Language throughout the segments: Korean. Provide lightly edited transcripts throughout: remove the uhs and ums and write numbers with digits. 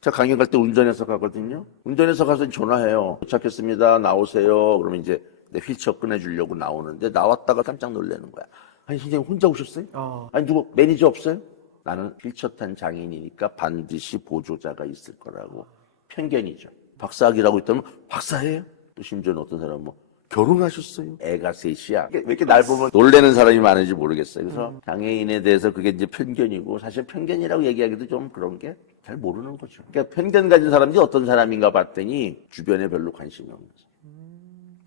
제가 강연 갈 때 운전해서 가거든요. 운전해서 가서 전화해요. 도착했습니다. 나오세요. 그러면 이제 내 휠체어 꺼내주려고 나오는데 나왔다가 깜짝 놀라는 거야. 아니 선생님 혼자 오셨어요? 아니 누구 매니저 없어요? 나는 휠체어 탄 장인이니까 반드시 보조자가 있을 거라고. 편견이죠. 박사학위라고 있다면 박사예요? 또 심지어는 어떤 사람은 뭐 결혼하셨어요? 애가 셋이야. 왜 이렇게 날 보면 놀래는 사람이 많은지 모르겠어요. 그래서 장애인에 대해서 그게 이제 편견이고 사실 편견이라고 얘기하기도 좀 그런 게 잘 모르는 거죠. 그러니까 편견 가진 사람들이 어떤 사람인가 봤더니 주변에 별로 관심이 없는 사람.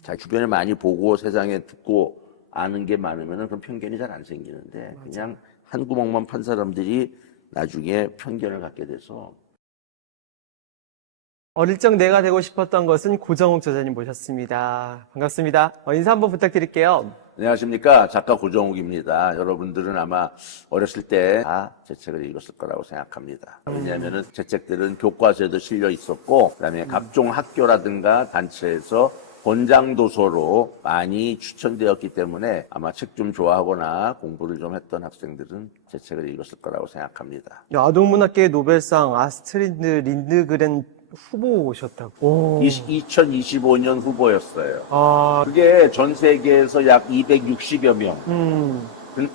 자, 주변에 많이 보고 세상에 듣고 아는 게 많으면 그런 편견이 잘 안 생기는데 그냥 한 구멍만 판 사람들이 나중에 편견을 갖게 돼서 어릴 적 내가 되고 싶었던 것은 고정욱 저자님 모셨습니다. 반갑습니다. 인사 한번 부탁드릴게요. 안녕하십니까. 작가 고정욱입니다. 여러분들은 아마 어렸을 때 다 제 책을 읽었을 거라고 생각합니다. 왜냐하면 제 책들은 교과서에도 실려 있었고 그다음에 각종 학교라든가 단체에서 권장도서로 많이 추천되었기 때문에 아마 책 좀 좋아하거나 공부를 좀 했던 학생들은 제 책을 읽었을 거라고 생각합니다. 아동문학계의 노벨상 아스트리드 린드그렌 후보셨다고. 2025년 후보였어요. 아, 그게 전 세계에서 약 260여 명,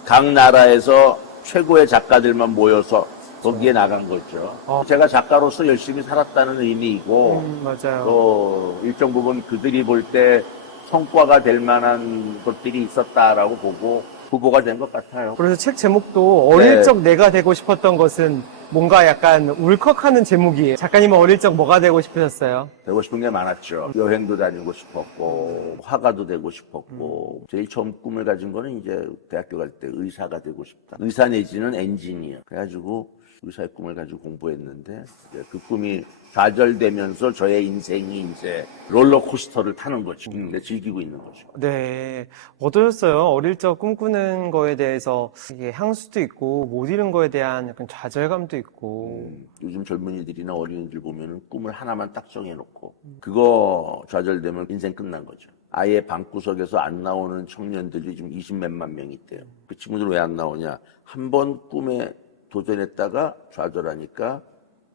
각 나라에서 최고의 작가들만 모여서 거기에 나간 거죠. 제가 작가로서 열심히 살았다는 의미이고, 맞아요. 또 일정 부분 그들이 볼 때 성과가 될 만한 것들이 있었다라고 보고 후보가 된 것 같아요. 그래서 책 제목도 어릴 네. 적 내가 되고 싶었던 것은 뭔가 약간 울컥하는 제목이에요. 작가님은 어릴 적 뭐가 되고 싶으셨어요? 되고 싶은 게 많았죠. 여행도 다니고 싶었고, 화가도 되고 싶었고, 제일 처음 꿈을 가진 거는 이제 대학교 갈 때 의사가 되고 싶다. 의사 내지는 엔지니어. 그래가지고 의사의 꿈을 가지고 공부했는데, 이제 그 꿈이 좌절되면서 저의 인생이 이제 롤러코스터를 타는 거죠. 근데 즐기고 있는 거죠. 네. 어떠셨어요? 어릴 적 꿈꾸는 거에 대해서 이게 향수도 있고 못 이룬 거에 대한 약간 좌절감도 있고. 요즘 젊은이들이나 어린이들 보면은 꿈을 하나만 딱 정해놓고 그거 좌절되면 인생 끝난 거죠. 아예 방구석에서 안 나오는 청년들이 지금 20몇만 명 있대요. 그 친구들 왜 안 나오냐? 한 번 꿈에 도전했다가 좌절하니까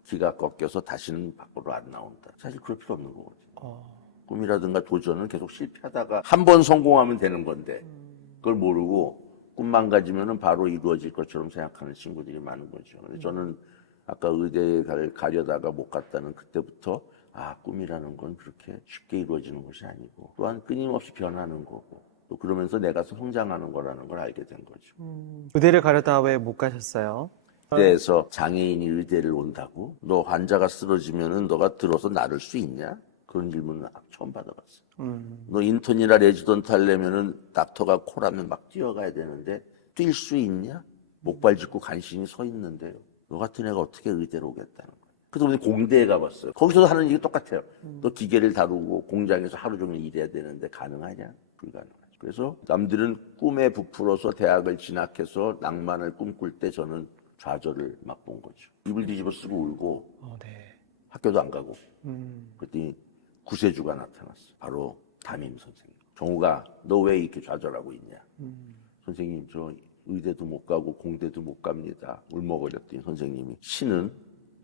기가 꺾여서 다시는 밖으로 안 나온다. 사실 그럴 필요 없는 거거든요. 꿈이라든가 도전은 계속 실패하다가 한 번 성공하면 되는 건데 그걸 모르고 꿈만 가지면은 바로 이루어질 것처럼 생각하는 친구들이 많은 거죠. 그래서 저는 아까 의대에 가려다가 못 갔다는 그때부터 꿈이라는 건 그렇게 쉽게 이루어지는 것이 아니고 또한 끊임없이 변하는 거고 또 그러면서 내가 성장하는 거라는 걸 알게 된 거죠. 의대를 가려다 왜 못 가셨어요? 의대에서 장애인이 의대를 온다고? 너 환자가 쓰러지면은 너가 들어서 나를 수 있냐? 그런 질문은 처음 받아봤어요. 너 인턴이나 레지던트 하려면은 닥터가 코라면 막 뛰어가야 되는데 뛸 수 있냐? 목발 짚고 간신히 서 있는데요. 너 같은 애가 어떻게 의대로 오겠다는 거야. 그래서 우리 공대에 가봤어요. 거기서도 하는 얘기 똑같아요. 너 기계를 다루고 공장에서 하루 종일 일해야 되는데 가능하냐? 불가능하죠. 그래서 남들은 꿈에 부풀어서 대학을 진학해서 낭만을 꿈꿀 때 저는 좌절을 맛본 거죠. 입을 뒤집어 쓰고 울고 네. 학교도 안 가고 그랬더니 구세주가 나타났어. 바로 담임 선생님. 정우가 너 왜 이렇게 좌절하고 있냐? 선생님 저 의대도 못 가고 공대도 못 갑니다. 울먹거렸더니 선생님이 신은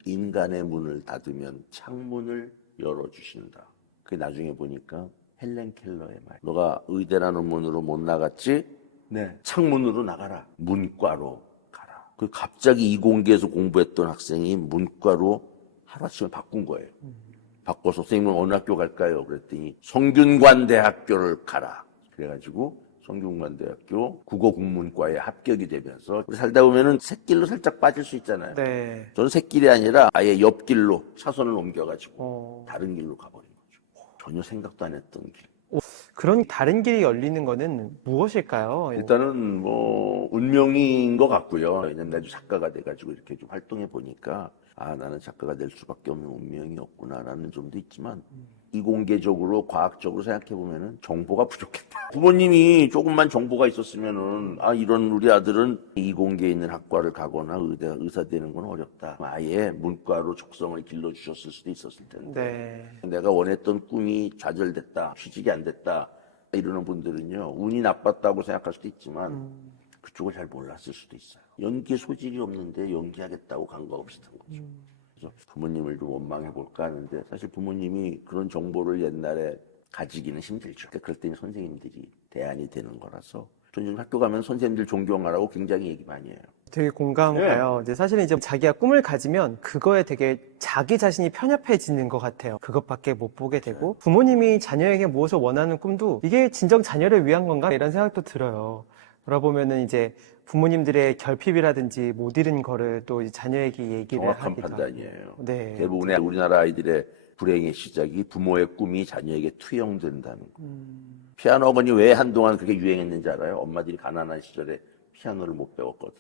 인간의 문을 닫으면 창문을 열어주신다. 그게 나중에 보니까 헬렌 켈러의 말. 너가 의대라는 문으로 못 나갔지? 네. 창문으로 나가라. 문과로 가라. 그 갑자기 이공계에서 공부했던 학생이 문과로 하루아침에 바꾼 거예요. 바꿔서 선생님은 어느 학교 갈까요? 그랬더니 성균관대학교를 가라. 그래가지고 성균관대학교 국어국문과에 합격이 되면서 우리 살다 보면은 샛길로 살짝 빠질 수 있잖아요. 네. 저는 샛길이 아니라 아예 옆길로 차선을 옮겨가지고 다른 길로 가버린 거죠. 전혀 생각도 안 했던 길. 그런 다른 길이 열리는 거는 무엇일까요? 일단은 뭐 운명인 것 같고요. 왜냐면 나도 작가가 돼가지고 이렇게 좀 활동해 보니까 나는 작가가 될 수밖에 없는 운명이었구나라는 점도 있지만 이공계적으로 과학적으로 생각해 보면은 정보가 부족했다. 부모님이 조금만 정보가 있었으면은 이런 우리 아들은 이공계에 있는 학과를 가거나 의사 되는 건 어렵다. 아예 문과로 족성을 길러 주셨을 수도 있었을 텐데. 네. 내가 원했던 꿈이 좌절됐다, 취직이 안 됐다 이러는 분들은요 운이 나빴다고 생각할 수도 있지만 그쪽을 잘 몰랐을 수도 있어요. 연기 소질이 없는데 연기하겠다고 간 거하고 비슷한 거죠. 그래서 부모님을 좀 원망해 볼까 하는데 사실 부모님이 그런 정보를 옛날에 가지기는 힘들죠. 그럴 때는 선생님들이 대안이 되는 거라서 저는 학교 가면 선생님들 존경하라고 굉장히 얘기 많이 해요. 되게 공감 가요. 이제 사실은 이제 자기가 꿈을 가지면 그거에 되게 자기 자신이 편협해지는 것 같아요. 그것밖에 못 보게 되고 부모님이 자녀에게 무엇을 원하는 꿈도 이게 진정 자녀를 위한 건가? 이런 생각도 들어요. 돌아보면은 이제 부모님들의 결핍이라든지 못 이룬 거를 또 이제 자녀에게 얘기를 정확한 하기도 판단이에요. 하고. 네. 대부분의 우리나라 아이들의 불행의 시작이 부모의 꿈이 자녀에게 투영된다는 거. 피아노 학원이 왜 한동안 그렇게 유행했는지 알아요? 엄마들이 가난한 시절에 피아노를 못 배웠거든.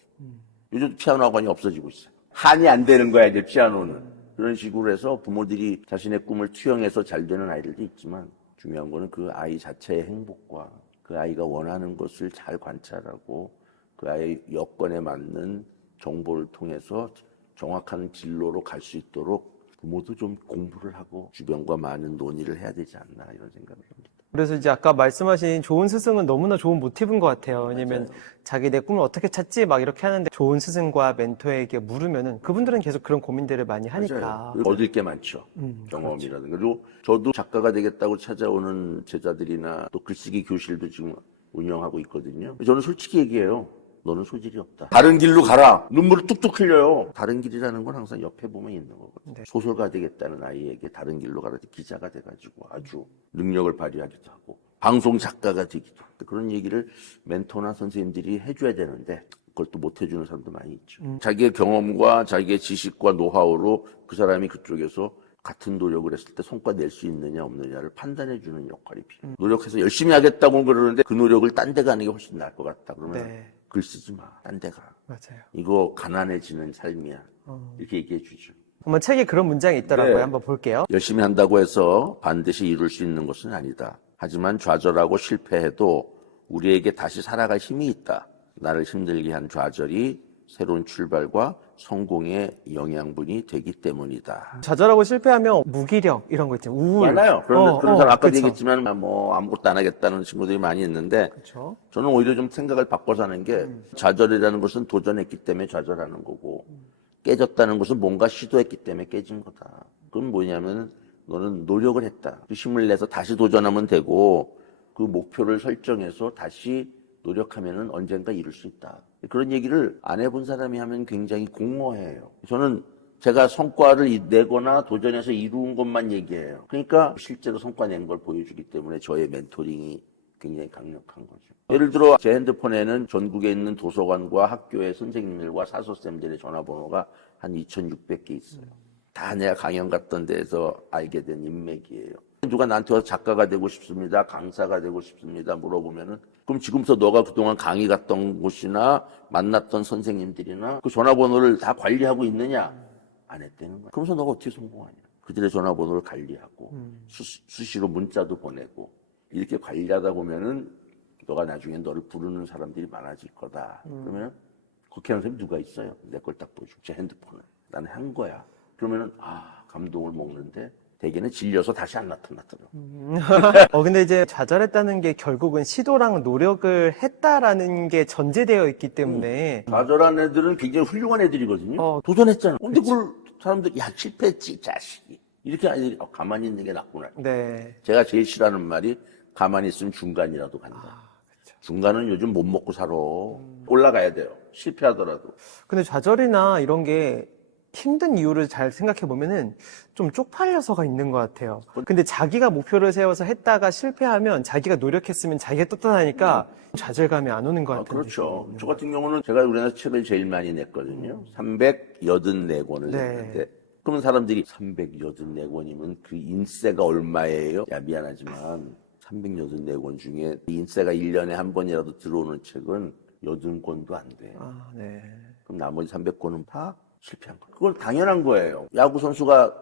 요즘 피아노 학원이 없어지고 있어요. 한이 안 되는 거야, 이제 피아노는. 그런 식으로 해서 부모들이 자신의 꿈을 투영해서 잘 되는 아이들도 있지만 중요한 거는 그 아이 자체의 행복과 그 아이가 원하는 것을 잘 관찰하고 그 아이의 여건에 맞는 정보를 통해서 정확한 진로로 갈 수 있도록 부모도 좀 공부를 하고 주변과 많은 논의를 해야 되지 않나 이런 생각을 합니다. 그래서 이제 아까 말씀하신 좋은 스승은 너무나 좋은 모티브인 것 같아요. 왜냐면 자기 내 꿈을 어떻게 찾지 막 이렇게 하는데 좋은 스승과 멘토에게 물으면은 그분들은 계속 그런 고민들을 많이 하니까. 맞아요. 얻을 게 많죠. 경험이라든가. 그리고 저도 작가가 되겠다고 찾아오는 제자들이나 또 글쓰기 교실도 지금 운영하고 있거든요. 저는 솔직히 얘기해요. 너는 소질이 없다. 다른 길로 가라. 눈물을 뚝뚝 흘려요. 다른 길이라는 건 항상 옆에 보면 있는 거거든요. 네. 소설가 되겠다는 아이에게 다른 길로 가라. 기자가 돼가지고 아주 능력을 발휘하기도 하고 방송 작가가 되기도 하고 그런 얘기를 멘토나 선생님들이 해줘야 되는데 그걸 또 못 해주는 사람도 많이 있죠. 자기의 경험과 자기의 지식과 노하우로 그 사람이 그쪽에서 같은 노력을 했을 때 성과 낼 수 있느냐 없느냐를 판단해주는 역할이 필요해요. 노력해서 열심히 하겠다고 그러는데 그 노력을 딴 데 가는 게 훨씬 나을 것 같다. 그러면 네. 글 쓰지 마. 딴 데 가. 맞아요. 이거 가난해지는 삶이야. 이렇게 얘기해 주죠. 한번 책에 그런 문장이 있더라고요. 네. 한번 볼게요. 열심히 한다고 해서 반드시 이룰 수 있는 것은 아니다. 하지만 좌절하고 실패해도 우리에게 다시 살아갈 힘이 있다. 나를 힘들게 한 좌절이 새로운 출발과 성공의 영양분이 되기 때문이다. 좌절하고 실패하면 무기력 이런 거 있죠. 우울. 많아요. 그런 사람 아까도 그쵸. 얘기했지만 뭐 아무것도 안 하겠다는 친구들이 많이 있는데 그렇죠. 저는 오히려 좀 생각을 바꿔서 하는 게 좌절이라는 것은 도전했기 때문에 좌절하는 거고 깨졌다는 것은 뭔가 시도했기 때문에 깨진 거다. 그건 뭐냐면 너는 노력을 했다. 그 힘을 내서 다시 도전하면 되고 그 목표를 설정해서 다시 노력하면은 언젠가 이룰 수 있다. 그런 얘기를 안 해본 사람이 하면 굉장히 공허해요. 저는 제가 성과를 내거나 도전해서 이룬 것만 얘기해요. 그러니까 실제로 성과 낸 걸 보여주기 때문에 저의 멘토링이 굉장히 강력한 거죠. 예를 들어 제 핸드폰에는 전국에 있는 도서관과 학교의 선생님들과 사서쌤들의 전화번호가 한 2,600개 있어요. 다 내가 강연 갔던 데에서 알게 된 인맥이에요. 누가 나한테 와서 작가가 되고 싶습니다. 강사가 되고 싶습니다. 물어보면은 그럼 지금부터 너가 그동안 강의 갔던 곳이나 만났던 선생님들이나 그 전화번호를 다 관리하고 있느냐? 안 했다는 거야. 그러면서 너가 어떻게 성공하냐? 그들의 전화번호를 관리하고 수시로 문자도 보내고 이렇게 관리하다 보면은 너가 나중에 너를 부르는 사람들이 많아질 거다. 그러면 그렇게 하는 사람이 누가 있어요? 내 걸 딱 보여주고 제 핸드폰을 나는 한 거야. 그러면은 감동을 먹는데 대개는 질려서 다시 안 나타나더라고. 근데 이제 좌절했다는 게 결국은 시도랑 노력을 했다라는 게 전제되어 있기 때문에 좌절한 애들은 굉장히 훌륭한 애들이거든요. 도전했잖아. 근데 그걸 사람들이 실패했지 자식이. 이렇게 아이들이 가만히 있는 게 낫구나. 네. 제가 제일 싫어하는 말이 가만히 있으면 중간이라도 간다. 중간은 요즘 못 먹고 살아. 올라가야 돼요. 실패하더라도. 근데 좌절이나 이런 게 힘든 이유를 잘 생각해 보면은 좀 쪽팔려서가 있는 것 같아요. 근데 자기가 목표를 세워서 했다가 실패하면 자기가 노력했으면 자기가 떳떳하니까 좌절감이 안 오는 것 같아요. 그렇죠. 저 같은 경우는 제가 우리나라 책을 제일 많이 냈거든요. 384권을 네. 냈는데 그러면 사람들이 384권이면 그 인세가 얼마예요? 야 미안하지만 384권 중에 인세가 1년에 한 번이라도 들어오는 책은 80권도 안 돼. 네. 그럼 나머지 300권은 다 실패한 거예요. 그건 당연한 거예요. 야구 선수가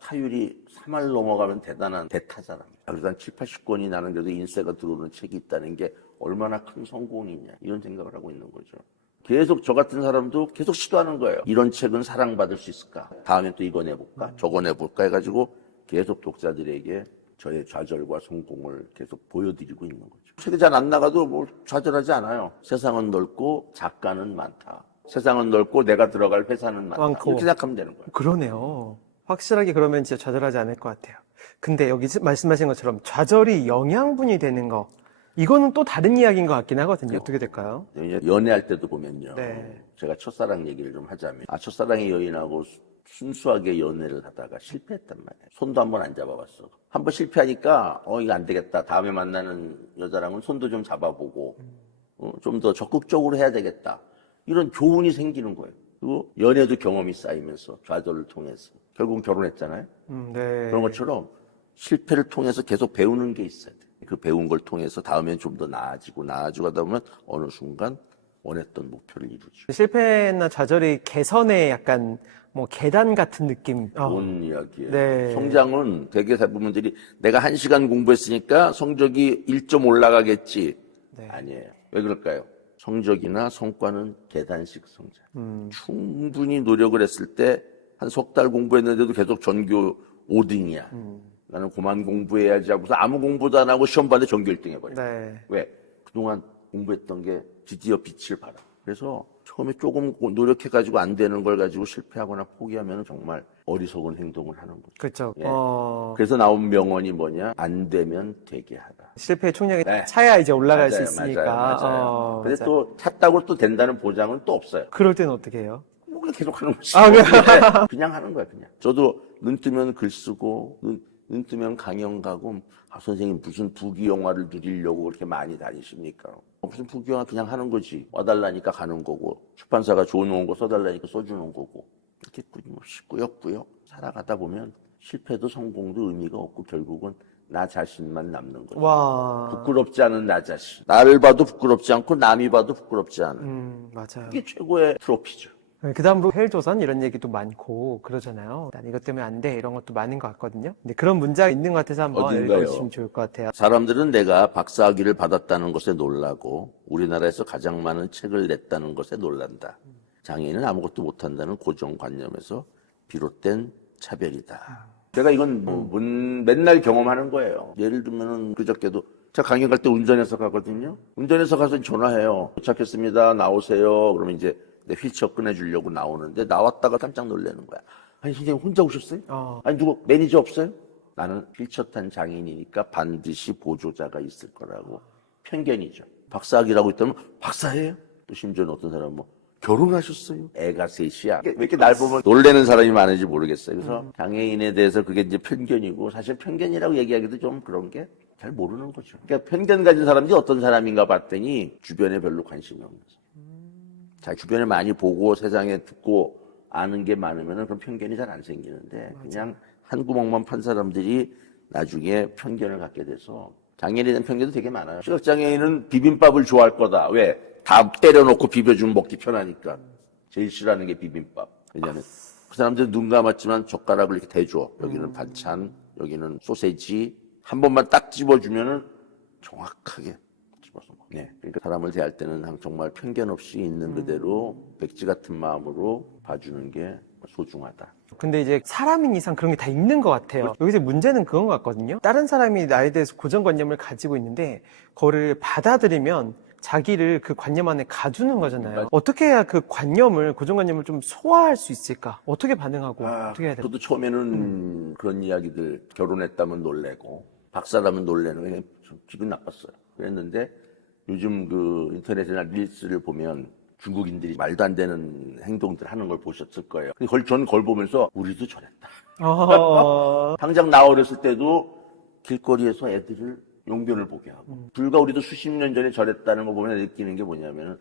타율이 3할 넘어가면 대단한 대타자랍니다. 그래서 한 7, 80권이 나는 그래도 인세가 들어오는 책이 있다는 게 얼마나 큰 성공이냐 이런 생각을 하고 있는 거죠. 계속 저 같은 사람도 계속 시도하는 거예요. 이런 책은 사랑받을 수 있을까? 다음에 또 이거 내볼까? 저거 내볼까? 해가지고 계속 독자들에게 저의 좌절과 성공을 계속 보여드리고 있는 거죠. 책이 잘 안 나가도 뭐 좌절하지 않아요. 세상은 넓고 작가는 많다. 세상은 넓고 내가 들어갈 회사는 많다. 많고. 이렇게 생각하면 되는 거예요. 그러네요. 확실하게 그러면 진짜 좌절하지 않을 것 같아요. 근데 여기 말씀하신 것처럼 좌절이 영양분이 되는 거, 이거는 또 다른 이야기인 것 같긴 하거든요. 어떻게 될까요? 연애할 때도 보면요. 네. 제가 첫사랑 얘기를 좀 하자면, 첫사랑의 여인하고 순수하게 연애를 하다가 실패했단 말이에요. 손도 한번 안 잡아봤어. 한번 실패하니까, 이거 안 되겠다. 다음에 만나는 여자랑은 손도 좀 잡아보고, 좀 더 적극적으로 해야 되겠다. 이런 교훈이 생기는 거예요. 그리고 연애도 경험이 쌓이면서 좌절을 통해서. 결국은 결혼했잖아요. 네. 그런 것처럼 실패를 통해서 계속 배우는 게 있어야 돼. 그 배운 걸 통해서 다음엔 좀 더 나아지고 하다 보면 어느 순간 원했던 목표를 이루죠. 실패나 좌절이 개선의 약간 뭐 계단 같은 느낌. 좋은 이야기예요. 네. 성장은 되게 대부분들이 내가 1시간 공부했으니까 성적이 1점 올라가겠지. 네. 아니에요. 왜 그럴까요? 성적이나 성과는 계단식 성장. 충분히 노력을 했을 때 한 석 달 공부했는데도 계속 전교 5등이야. 나는 그만 공부해야지 하고서 아무 공부도 안 하고 시험 봤는데 전교 1등 해버려. 네. 왜? 그동안 공부했던 게 드디어 빛을 발하. 그래서 처음에 조금 노력해가지고 안 되는 걸 가지고 실패하거나 포기하면 정말 어리석은 행동을 하는 거죠. 그렇죠. 예. 그래서 나온 명언이 뭐냐? 안 되면 되게 하라. 실패의 총량이 네. 차야 이제 올라갈 수 맞아요, 있으니까. 맞아요. 근데 맞아요. 또 찼다고 또 된다는 보장은 또 없어요. 그럴 때는 어떻게 해요? 뭐 그냥 계속 하는 거지. 아, 그냥 하는 거야, 그냥. 저도 눈 뜨면 글 쓰고, 눈 뜨면 강연 가고, 선생님 무슨 부귀 영화를 누리려고 그렇게 많이 다니십니까? 무슨 부귀 영화 그냥 하는 거지. 와달라니까 가는 거고, 출판사가 좋은 원고 써달라니까 써주는 거고. 이렇게 끊임없이 꾸역꾸역 살아가다 보면 실패도 성공도 의미가 없고 결국은 나 자신만 남는 거죠. 와. 부끄럽지 않은 나 자신. 나를 봐도 부끄럽지 않고 남이 봐도 부끄럽지 않은. 맞아요. 이게 최고의 트로피죠. 그 다음으로 헬조선 이런 얘기도 많고 그러잖아요. 난 이것 때문에 안 돼. 이런 것도 많은 것 같거든요. 근데 그런 문제가 있는 것 같아서 한번 어딘가요? 읽어주시면 좋을 것 같아요. 사람들은 내가 박사학위를 받았다는 것에 놀라고 우리나라에서 가장 많은 책을 냈다는 것에 놀란다. 장애인은 아무것도 못한다는 고정관념에서 비롯된 차별이다. 제가 이건 맨날 경험하는 거예요. 예를 들면은 그저께도 제가 강연 갈 때 운전해서 가거든요. 운전해서 가서 전화해요. 도착했습니다. 나오세요. 그러면 이제 내 휠체어 꺼내주려고 나오는데 나왔다가 깜짝 놀라는 거야. 아니 선생님 혼자 오셨어요? 아니 누구 매니저 없어요? 나는 휠체어 탄 장인이니까 반드시 보조자가 있을 거라고. 편견이죠. 박사학위라고 있다면 박사예요? 또 심지어는 어떤 사람은 뭐 결혼하셨어요? 애가 셋이야. 왜 이렇게 날 보면 놀래는 사람이 많은지 모르겠어요. 그래서 장애인에 대해서 그게 이제 편견이고 사실 편견이라고 얘기하기도 좀 그런 게 잘 모르는 거죠. 그러니까 편견 가진 사람들이 어떤 사람인가 봤더니 주변에 별로 관심이 없는 사람. 자, 주변에 많이 보고 세상에 듣고 아는 게 많으면 그런 편견이 잘 안 생기는데 그냥 한 구멍만 판 사람들이 나중에 편견을 갖게 돼서 장애인에 대한 편견도 되게 많아요. 시각장애인은 비빔밥을 좋아할 거다. 왜? 다 때려놓고 비벼주면 먹기 편하니까. 제일 싫어하는 게 비빔밥. 왜냐하면 그 사람들은 눈 감았지만 젓가락을 이렇게 대줘. 여기는 반찬, 여기는 소세지. 한 번만 딱 집어주면은 정확하게 집어서 먹어. 네. 그러니까 사람을 대할 때는 정말 편견 없이 있는 그대로 백지 같은 마음으로 봐주는 게 소중하다. 근데 이제 사람인 이상 그런 게 다 있는 것 같아요. 여기서 문제는 그건 것 같거든요. 다른 사람이 나에 대해서 고정관념을 가지고 있는데 그거를 받아들이면 자기를 그 관념 안에 가두는 거잖아요. 어떻게 해야 그 고정관념을 좀 소화할 수 있을까? 어떻게 반응하고 어떻게 해야 될까? 저도 처음에는 그런 이야기들 결혼했다면 놀래고 박사라면 놀래는 게 좀 기분 나빴어요. 그랬는데 요즘 그 인터넷이나 릴스를 보면 중국인들이 말도 안 되는 행동들 하는 걸 보셨을 거예요. 전 그걸 보면서 우리도 저랬다. 당장 나 어렸을 때도 길거리에서 애들을 용변을 보게 하고 불과 우리도 수십 년 전에 저랬다는 거 보면 느끼는 게 뭐냐면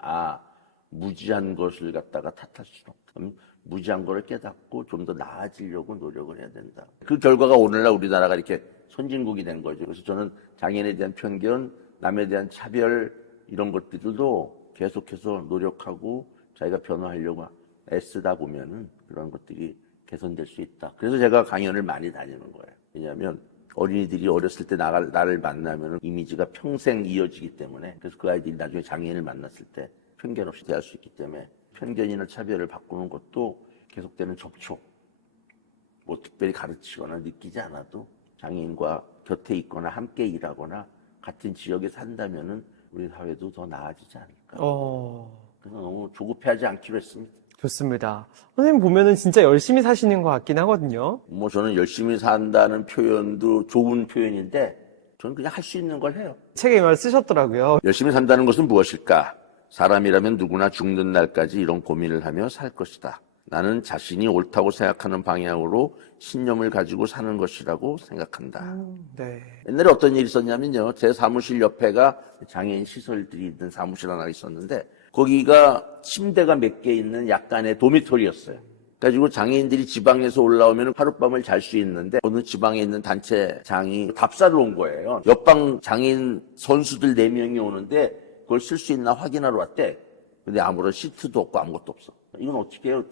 무지한 것을 갖다가 탓할 수는 없다. 무지한 거를 깨닫고 좀 더 나아지려고 노력을 해야 된다. 그 결과가 오늘날 우리나라가 이렇게 선진국이 된 거죠. 그래서 저는 장애인에 대한 편견, 남에 대한 차별 이런 것들도 계속해서 노력하고 자기가 변화하려고 애쓰다 보면은 그런 것들이 개선될 수 있다. 그래서 제가 강연을 많이 다니는 거예요. 왜냐하면 어린이들이 어렸을 때 나를 만나면 이미지가 평생 이어지기 때문에 그래서 그 아이들이 나중에 장애인을 만났을 때 편견 없이 대할 수 있기 때문에 편견이나 차별을 바꾸는 것도 계속되는 접촉, 뭐 특별히 가르치거나 느끼지 않아도 장애인과 곁에 있거나 함께 일하거나 같은 지역에 산다면은 우리 사회도 더 나아지지 않을까. 그래서 너무 조급해하지 않기로 했습니다. 좋습니다. 선생님 보면은 진짜 열심히 사시는 것 같긴 하거든요. 뭐 저는 열심히 산다는 표현도 좋은 표현인데 저는 그냥 할 수 있는 걸 해요. 책에 이 말 쓰셨더라고요. 열심히 산다는 것은 무엇일까? 사람이라면 누구나 죽는 날까지 이런 고민을 하며 살 것이다. 나는 자신이 옳다고 생각하는 방향으로 신념을 가지고 사는 것이라고 생각한다. 네. 옛날에 어떤 일이 있었냐면요. 제 사무실 옆에가 장애인 시설들이 있는 사무실 하나 있었는데 거기가 침대가 몇 개 있는 약간의 도미토리였어요. 그래가지고 장애인들이 지방에서 올라오면 하룻밤을 잘 수 있는데 어느 지방에 있는 단체장이 답사를 온 거예요. 옆방 장애인 선수들 4명이 오는데 그걸 쓸 수 있나 확인하러 왔대. 근데 아무런 시트도 없고 아무것도 없어. 이건 어떻게 해요?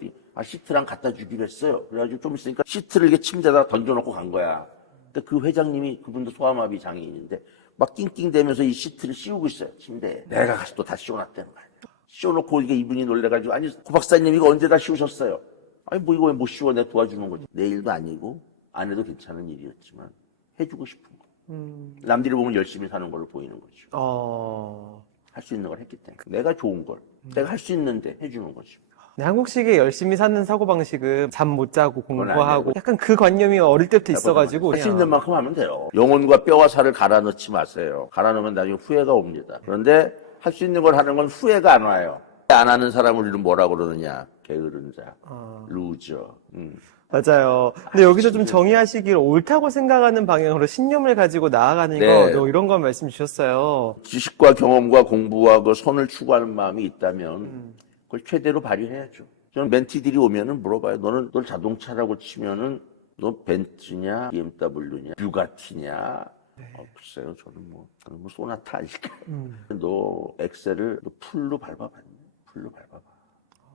시트랑 갖다 주기로 했어요. 그래가지고 좀 있으니까 시트를 이렇게 침대에다 던져놓고 간 거야. 근데 그 회장님이 그분도 소아마비 장애인인데 막 낑낑대면서 이 시트를 씌우고 있어요. 침대에. 내가 가서 또 다 씌워놨다는 거야. 씌워놓고 이게 이분이 놀래가지고 아니 고 박사님 이거 언제 다 씌우셨어요? 아니 뭐 이거 왜 못 씌워 내가 도와주는 거지. 내 일도 아니고 안 해도 괜찮은 일이었지만 해주고 싶은 거. 남들이 보면 열심히 사는 걸로 보이는 거죠. 할 수 있는 걸 했기 때문에 내가 좋은 걸 내가 할 수 있는데 해주는 거지. 네, 한국식의 열심히 사는 사고방식은 잠 못 자고 그건 공부하고 약간 그 관념이 어릴 때부터 있어가지고 할 수 있는 만큼 하면 돼요. 영혼과 뼈와 살을 갈아 넣지 마세요. 갈아 넣으면 나중에 후회가 옵니다. 그런데 할 수 있는 걸 하는 건 후회가 안 와요. 안 하는 사람을 우리는 뭐라고 그러느냐? 게으른 자, 루저. 맞아요. 근데 여기서 좀 정의하시길 옳다고 생각하는 방향으로 신념을 가지고 나아가는 네. 거, 이런 거 말씀 주셨어요. 지식과 경험과 공부와 그 선을 추구하는 마음이 있다면 그걸 최대로 발휘해야죠. 저는 멘티들이 오면은 물어봐요. 넌 자동차라고 치면은 너 벤츠냐, BMW냐, 뷰가티냐? 글쎄요. 저는 뭐 소나타 아닐까? 너 엑셀을 너 풀로 밟아봤냐? 풀로 밟아봐.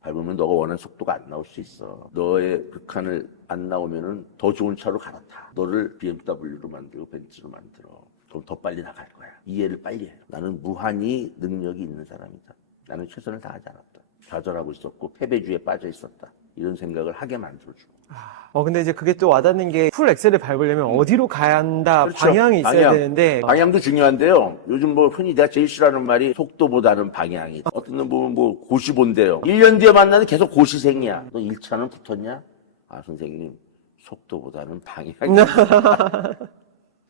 밟으면 너가 원하는 속도가 안 나올 수 있어. 너의 극한을 안 나오면은 더 좋은 차로 갈아타. 너를 BMW로 만들고 벤츠로 만들어. 그럼 더 빨리 나갈 거야. 이해를 빨리 해요. 나는 무한히 능력이 있는 사람이다. 나는 최선을 다하지 않았다. 좌절하고 있었고 패배주의에 빠져 있었다. 이런 생각을 하게 만들어주고. 근데 이제 그게 또 와닿는 게 풀 엑셀을 밟으려면 어디로 가야 한다, 그렇죠. 방향이 있어야 되는데. 방향도 중요한데요. 요즘 뭐 흔히 내가 제일 싫어하는 말이 속도보다는 방향이. 어떤 분 보면 뭐 고시 본대요. 1년 뒤에 만나는 계속 고시생이야. 너 1차는 붙었냐? 아, 선생님. 속도보다는 방향이.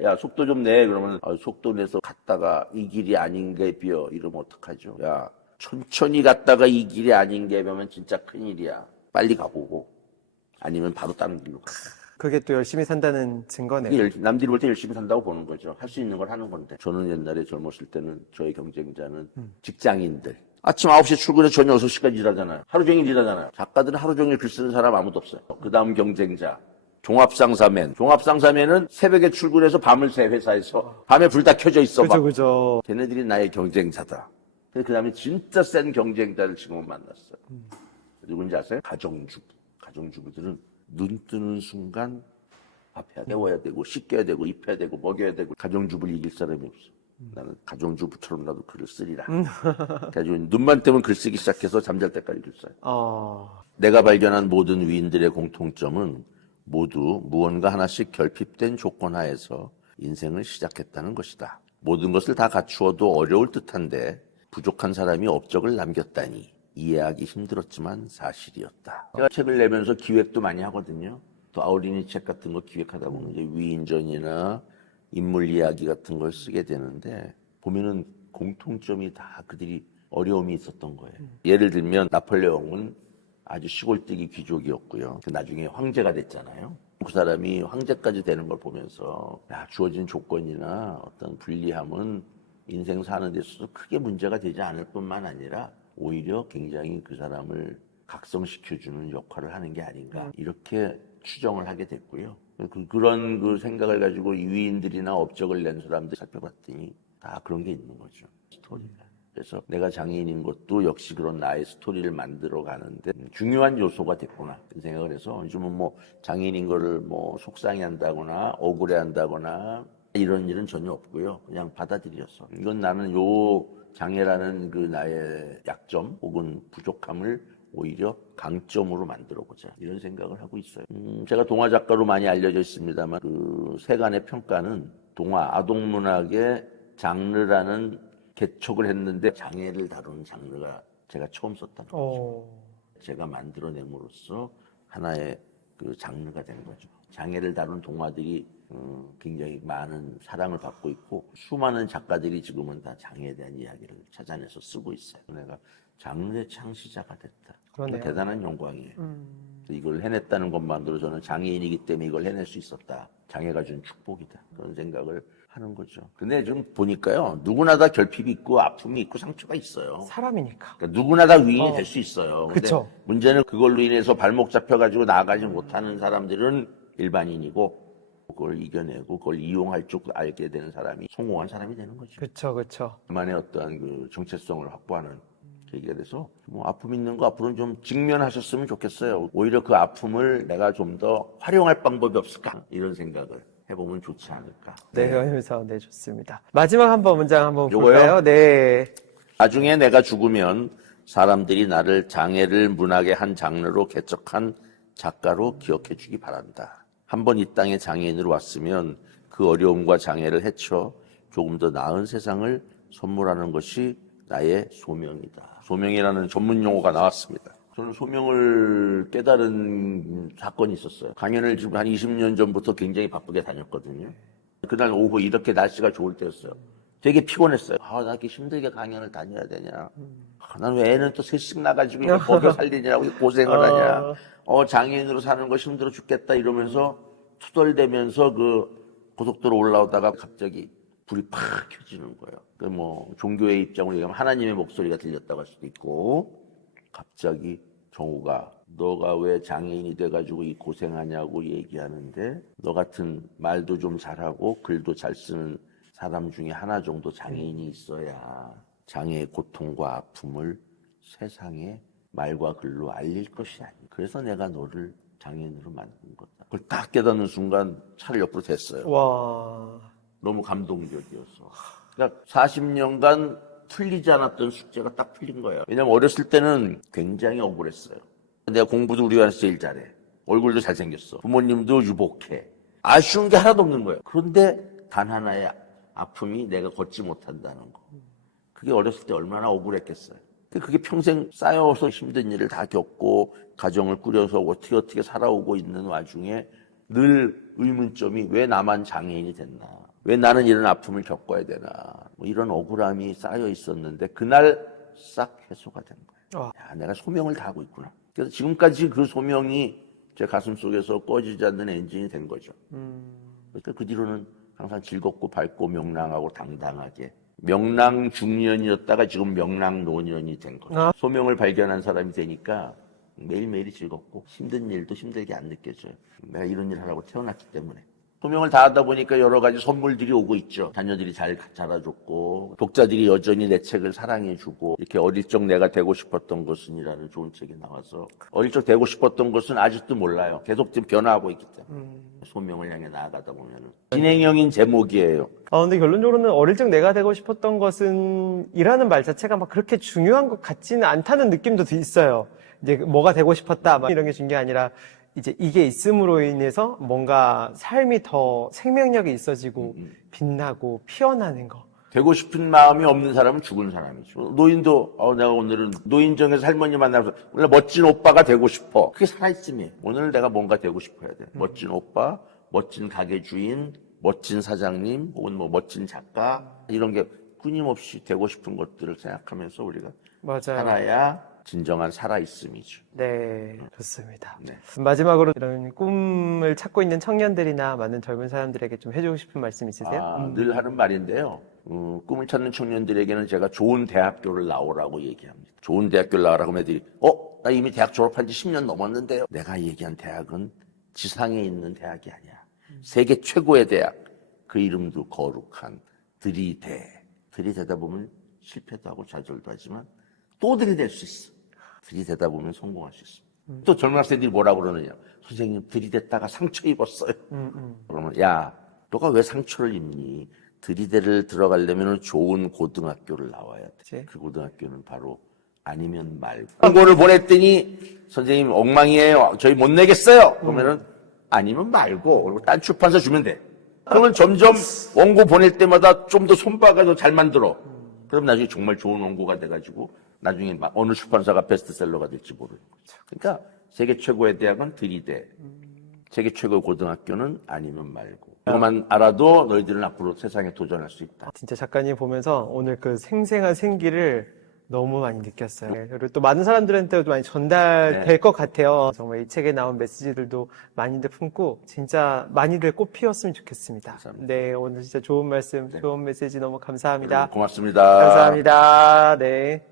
야, 속도 좀 내. 그러면 속도 내서 갔다가 이 길이 아닌 게 비어. 이러면 어떡하죠? 야, 천천히 갔다가 이 길이 아닌 게 비면 진짜 큰일이야. 빨리 가보고. 아니면 바로 다른 길로 가. 그게 또 열심히 산다는 증거네요. 남들이 볼 때 열심히 산다고 보는 거죠. 할 수 있는 걸 하는 건데. 저는 옛날에 젊었을 때는 저의 경쟁자는 직장인들. 아침 9시에 출근해서 저녁 6시까지 일하잖아요. 하루 종일 일하잖아요. 작가들은 하루 종일 글 쓰는 사람 아무도 없어요. 그 다음 경쟁자. 종합상사맨. 종합상사맨은 새벽에 출근해서 밤을 새 회사에서 밤에 불 다 켜져 있어. 그죠. 걔네들이 나의 경쟁자다. 그 다음에 진짜 센 경쟁자를 지금은 만났어요. 누군지 아세요? 가정주부. 가정주부들은 눈 뜨는 순간 밥해야 깨워야 되고 씻겨야 되고 입혀야 되고 먹여야 되고 가정주부를 이길 사람이 없어. 나는 가정주부처럼라도 글을 쓰리라. 그래가지고 눈만 뜨면 글 쓰기 시작해서 잠잘 때까지 글 써요. 내가 발견한 모든 위인들의 공통점은 모두 무언가 하나씩 결핍된 조건 하에서 인생을 시작했다는 것이다. 모든 것을 다 갖추어도 어려울 듯한데 부족한 사람이 업적을 남겼다니 이해하기 힘들었지만 사실이었다. 제가 책을 내면서 기획도 많이 하거든요. 또 아우리니 책 같은 거 기획하다 보면 이제 위인전이나 인물 이야기 같은 걸 쓰게 되는데 보면은 공통점이 다 그들이 어려움이 있었던 거예요. 예를 들면 나폴레옹은 아주 시골뜨기 귀족이었고요. 나중에 황제가 됐잖아요. 그 사람이 황제까지 되는 걸 보면서 주어진 조건이나 어떤 불리함은 인생 사는 데 있어서 크게 문제가 되지 않을 뿐만 아니라 오히려 굉장히 그 사람을 각성시켜주는 역할을 하는 게 아닌가 이렇게 추정을 하게 됐고요. 그런 그 생각을 가지고 유인들이나 업적을 낸 사람들 살펴봤더니 다 그런 게 있는 거죠. 스토리가. 그래서 내가 장애인인 것도 역시 그런 나의 스토리를 만들어 가는데 중요한 요소가 됐구나 그 생각을 해서 요즘은 뭐 장애인인 거를 뭐 속상해 한다거나 억울해 한다거나 이런 일은 전혀 없고요. 그냥 받아들였어. 이건 나는 요 장애라는 그 나의 약점 혹은 부족함을 오히려 강점으로 만들어보자 이런 생각을 하고 있어요. 제가 동화 작가로 많이 알려져 있습니다만 그 세간의 평가는 동화 아동문학의 장르라는 개척을 했는데 장애를 다루는 장르가 제가 처음 썼다는 거죠. 어. 제가 만들어냄으로써 하나의 그 장르가 된 거죠. 장애를 다룬 동화들이 굉장히 많은 사랑을 받고 있고 수많은 작가들이 지금은 다 장애에 대한 이야기를 찾아내서 쓰고 있어요. 내가 장르의 창시자가 됐다. 그러네요. 대단한 영광이에요. 이걸 해냈다는 것만으로 저는 장애인이기 때문에 이걸 해낼 수 있었다. 장애가 준 축복이다. 그런 생각을 하는 거죠. 근데 좀 보니까요, 누구나 다 결핍이 있고 아픔이 있고 상처가 있어요. 사람이니까. 그러니까 누구나 다 위인이 될 수 있어요. 근데 그쵸. 문제는 그걸로 인해서 발목 잡혀가지고 나아가지 못하는 사람들은 일반인이고 그걸 이겨내고 그걸 이용할 줄 알게 되는 사람이 성공한 사람이 되는 거죠. 그쵸. 그만의 어떠한 그 정체성을 확보하는 계기가 돼서 뭐 아픔 있는 거 앞으로는 좀 직면하셨으면 좋겠어요. 오히려 그 아픔을 내가 좀 더 활용할 방법이 없을까 이런 생각을 해보면 좋지 않을까. 네, 네, 좋습니다. 마지막 문장 한번 요거요? 볼까요? 네. 나중에 내가 죽으면 사람들이 나를 장애를 문학의 한 장르로 개척한 작가로 기억해 주기 바란다. 한번 이 땅에 장애인으로 왔으면 그 어려움과 장애를 헤쳐 조금 더 나은 세상을 선물하는 것이 나의 소명이다. 소명이라는 전문 용어가 나왔습니다. 저는 소명을 깨달은 사건이 있었어요. 강연을 지금 한 20년 전부터 굉장히 바쁘게 다녔거든요. 그날 오후 이렇게 날씨가 좋을 때였어요. 되게 피곤했어요. 나 이렇게 힘들게 강연을 다녀야 되냐. 난 왜 애는 또 셋씩 나가지고 이거 먹여 살리느라고 고생을 하냐. 장애인으로 사는 거 힘들어 죽겠다 이러면서 투덜대면서 그 고속도로 올라오다가 갑자기 불이 팍 켜지는 거예요. 그 뭐 종교의 입장으로 얘기하면 하나님의 목소리가 들렸다고 할 수도 있고 갑자기 정우가 너가 왜 장애인이 돼가지고 이 고생하냐고 얘기하는데 너 같은 말도 좀 잘하고 글도 잘 쓰는 사람 중에 하나 정도 장애인이 있어야 장애의 고통과 아픔을 세상에 말과 글로 알릴 것이 아니야. 그래서 내가 너를 장애인으로 만든 거다. 그걸 딱 깨닫는 순간 차를 옆으로 댔어요. 와. 너무 감동적이어서. 그러니까 40년간 풀리지 않았던 숙제가 딱 풀린 거예요. 왜냐면 어렸을 때는 굉장히 억울했어요. 내가 공부도 우리 반에서 제일 잘해. 얼굴도 잘생겼어. 부모님도 유복해. 아쉬운 게 하나도 없는 거예요. 그런데 단 하나의 아픔이 내가 걷지 못한다는 거. 그게 어렸을 때 얼마나 억울했겠어요. 그게 평생 쌓여서 힘든 일을 다 겪고 가정을 꾸려서 어떻게 살아오고 있는 와중에 늘 의문점이 왜 나만 장애인이 됐나. 왜 나는 이런 아픔을 겪어야 되나. 뭐 이런 억울함이 쌓여 있었는데 그날 싹 해소가 된 거예요. 야, 내가 소명을 다하고 있구나. 그래서 지금까지 그 소명이 제 가슴 속에서 꺼지지 않는 엔진이 된 거죠. 그러니까 그 뒤로는 항상 즐겁고 밝고 명랑하고 당당하게 명랑 중년이었다가 지금 명랑 노년이 된 거죠. 소명을 발견한 사람이 되니까 매일매일이 즐겁고 힘든 일도 힘들게 안 느껴져요. 내가 이런 일 하라고 태어났기 때문에. 소명을 다하다 보니까 여러 가지 선물들이 오고 있죠. 자녀들이 잘 자라줬고 독자들이 여전히 내 책을 사랑해주고 이렇게 어릴 적 내가 되고 싶었던 것은이라는 좋은 책이 나와서 어릴 적 되고 싶었던 것은 아직도 몰라요. 계속 지금 변화하고 있기 때문에 소명을 향해 나아가다 보면은 진행형인 제목이에요. 근데 결론적으로는 어릴 적 내가 되고 싶었던 것은 이라는 말 자체가 막 그렇게 중요한 것 같지는 않다는 느낌도 있어요. 이제 뭐가 되고 싶었다 막 이런 게 중요한 게 아니라 이제 이게 있음으로 인해서 뭔가 삶이 더 생명력이 있어지고 빛나고 피어나는 거. 되고 싶은 마음이 없는 사람은 죽은 사람이죠. 노인도 내가 오늘은 노인정에서 할머니 만나서 오늘 멋진 오빠가 되고 싶어. 그게 살아있음이에요. 오늘 내가 뭔가 되고 싶어야 돼. 멋진 오빠, 멋진 가게 주인, 멋진 사장님, 혹은 뭐 멋진 작가 이런 게 끊임없이 되고 싶은 것들을 생각하면서 우리가 맞아요. 살아야 진정한 살아있음이죠. 네, 좋습니다. 네. 마지막으로 이런 꿈을 찾고 있는 청년들이나 많은 젊은 사람들에게 좀 해주고 싶은 말씀 있으세요? 늘 하는 말인데요. 꿈을 찾는 청년들에게는 제가 좋은 대학교를 나오라고 얘기합니다. 좋은 대학교를 나오라고 하면 애들이 나 이미 대학 졸업한 지 10년 넘었는데요. 내가 얘기한 대학은 지상에 있는 대학이 아니야. 세계 최고의 대학. 그 이름도 거룩한 들이대. 들이대다 보면 실패도 하고 좌절도 하지만 또 들이댈 수 있어. 들이대다 보면 성공할 수 있어. 또 젊은 학생들이 뭐라고 그러느냐. 선생님 들이댔다가 상처 입었어요. 그러면 야 너가 왜 상처를 입니. 들이대를 들어가려면 좋은 고등학교를 나와야 돼. 그치? 그 고등학교는 바로 아니면 말고. 홍보를 보냈더니 선생님 엉망이에요. 저희 못 내겠어요. 그러면은 아니면 말고 그리고 딴 출판사 주면 돼. 그러면 점점 원고 보낼 때마다 좀 더 손박아도 잘 만들어. 그럼 나중에 정말 좋은 원고가 돼가지고 나중에 막 어느 출판사가 베스트셀러가 될지 모르는 거죠. 그러니까 세계 최고의 대학은 들이대. 세계 최고의 고등학교는 아니면 말고. 그것만 알아도 너희들은 앞으로 세상에 도전할 수 있다. 진짜 작가님 보면서 오늘 그 생생한 생기를 너무 많이 느꼈어요. 그리고 또 많은 사람들한테도 많이 전달될 것 같아요. 정말 이 책에 나온 메시지들도 많이들 품고 진짜 많이들 꽃 피웠으면 좋겠습니다. 감사합니다. 네, 오늘 진짜 좋은 말씀, 좋은 메시지 너무 감사합니다. 고맙습니다. 감사합니다. 네.